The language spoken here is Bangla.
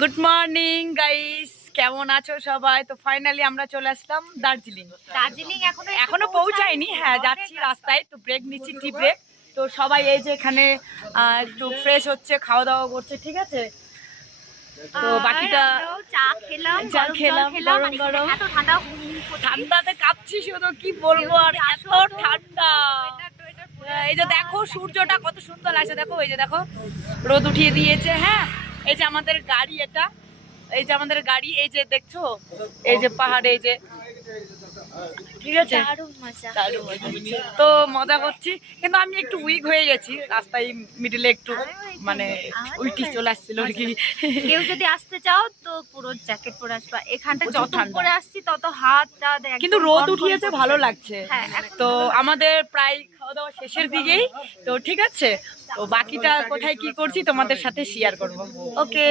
গুড মর্নিং গাইস, কেমন আছো সবাই? তো ফাইনালি আমরা চলে আসলাম দার্জিলিং। এখনো পৌঁছাইনি, হ্যাঁ যাচ্ছি রাস্তায়, তো ব্রেক নিচ্ছি, টি ব্রেক। তো সবাই এই যে এখানে একটু ফ্রেশ হচ্ছে, খাওয়া দাওয়া করছে, ঠিক আছে। তো বাকিটা চা খেলাম গরম গরম, ঠান্ডাতে কাঁপছি শুধু, কি বলবো আর, এত ঠান্ডা। এই যে দেখো সূর্যটা কত সুন্দর লাগছে, দেখো এই যে দেখো রোদ উঠিয়ে দিয়েছে। হ্যাঁ, এই যে আমাদের গাড়ি, এটা এই যে আমাদের গাড়ি, এই যে দেখছো, এই যে পাহাড়ে, এই যে, ঠিক আছে। তো মজা করছি, কিন্তু আমি একটু উইক হয়ে গেছি রাস্তায়, মিডিলে একটু মানে উইটি চলে আসছিল আর কি। কেউ যদি আসতে চাও তো পুরো জ্যাকেট পরে আসবা, এখানটা যত পরে আসছি তত হাতটা কিন্তু রোদ উঠিয়েছে, ভালো লাগছে। তো আমাদের প্রায় খাওয়া দাওয়া শেষের দিকেই, তো ঠিক আছে। তো বাকিটা কোথায় কি করছি তোমাদের সাথে শেয়ার করবো। ওকে।